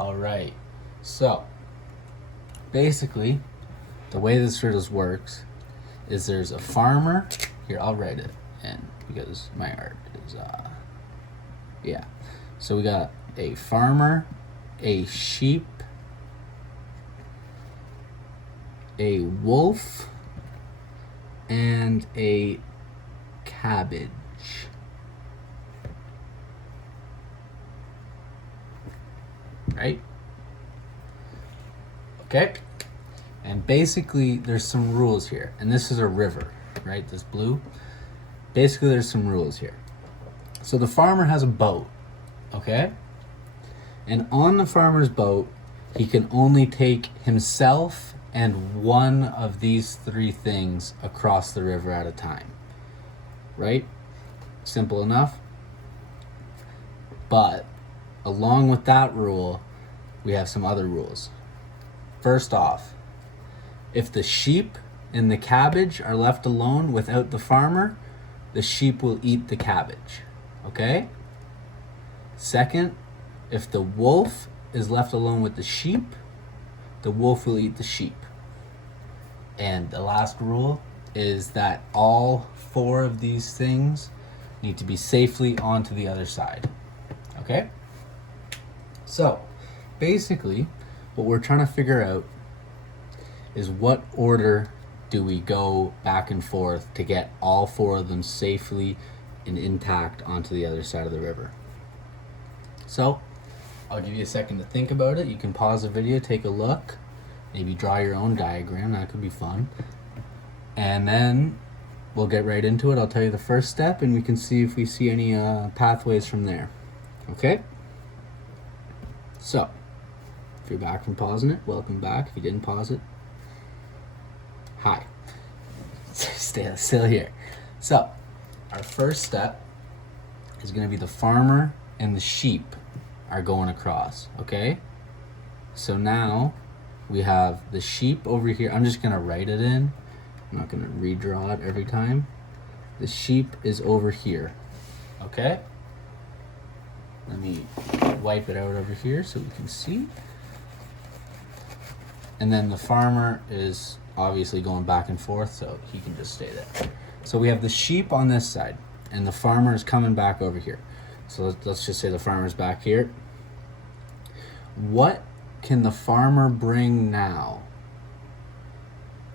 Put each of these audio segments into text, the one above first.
All right. So, basically, the way this riddle works is there's a farmer. Here, I'll write it in because my art is, yeah. So we got a farmer, a sheep, a wolf, and a cabbage. Right? Okay? And basically, there's some rules here. And this is a river, right? This blue. Basically, there's some rules here. So the farmer has a boat, okay? And on the farmer's boat, he can only take himself and one of these three things across the river at a time. Right? Simple enough. But along with that rule, we have some other rules. First off, if the sheep and the cabbage are left alone without the farmer, the sheep will eat the cabbage. Okay? Second, if the wolf is left alone with the sheep, the wolf will eat the sheep. And the last rule is that all four of these things need to be safely onto the other side. Okay? So, basically, what we're trying to figure out is what order do we go back and forth to get all four of them safely and intact onto the other side of the river. So, I'll give you a second to think about it. You can pause the video, take a look, maybe draw your own diagram. That could be fun. And then we'll get right into it. I'll tell you the first step, and we can see if we see any pathways from there. Okay? So, if you're back from pausing it, welcome back. If you didn't pause it, hi. Stay still here. So, our first step is going to be the farmer and the sheep are going across, okay? So now we have the sheep over here. I'm just going to write it in. I'm not going to redraw it every time. The sheep is over here, okay? Let me wipe it out over here so we can see. And then the farmer is obviously going back and forth, so he can just stay there. So we have the sheep on this side, and the farmer is coming back over here. So let's just say the farmer's back here. What can the farmer bring now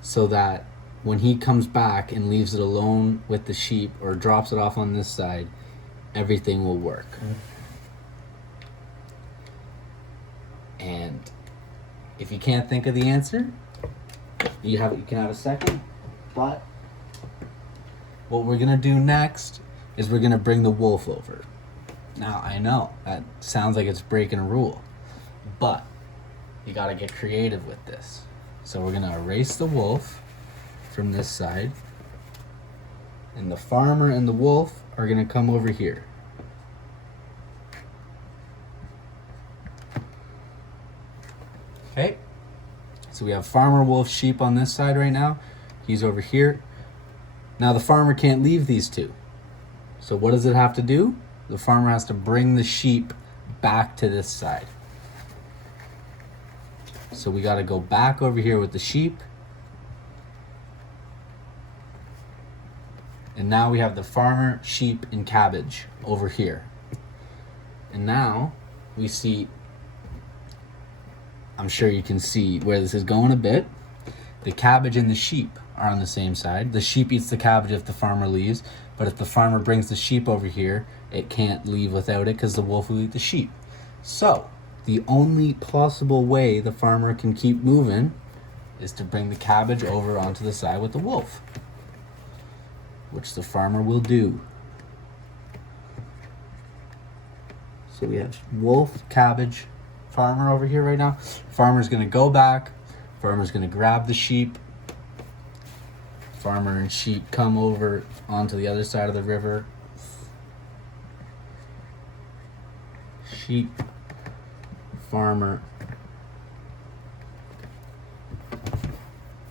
so that when he comes back and leaves it alone with the sheep or drops it off on this side, everything will work? And if you can't think of the answer, you can have a second. But what we're gonna do next is we're gonna bring the wolf over. Now I know that sounds like it's breaking a rule, but you gotta get creative with this. So we're gonna erase the wolf from this side, and the farmer and the wolf are gonna come over here. Okay, so we have farmer, wolf, sheep on this side right now. He's over here. Now the farmer can't leave these two. So what does it have to do? The farmer has to bring the sheep back to this side. So we got to go back over here with the sheep. And now we have the farmer, sheep, and cabbage over here. And now we see, I'm sure you can see where this is going a bit. The cabbage and the sheep are on the same side. The sheep eats the cabbage if the farmer leaves, but if the farmer brings the sheep over here, it can't leave without it because the wolf will eat the sheep. So, the only possible way the farmer can keep moving is to bring the cabbage over onto the side with the wolf, which the farmer will do. So we have wolf, cabbage, farmer over here right now. Farmer's gonna go back. Farmer's gonna grab the sheep. Farmer and sheep come over onto the other side of the river. Sheep, farmer,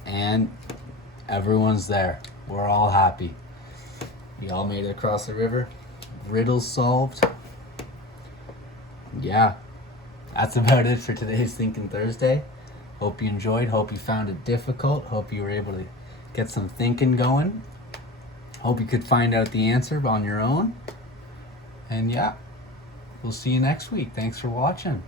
and everyone's there. We're all happy. We all made it across the river. Riddle solved. Yeah, That's about it for today's Thinking Thursday. Hope you enjoyed. Hope you found it difficult. Hope you were able to get some thinking going. Hope you could find out the answer on your own. And yeah, we'll see you next week. Thanks for watching.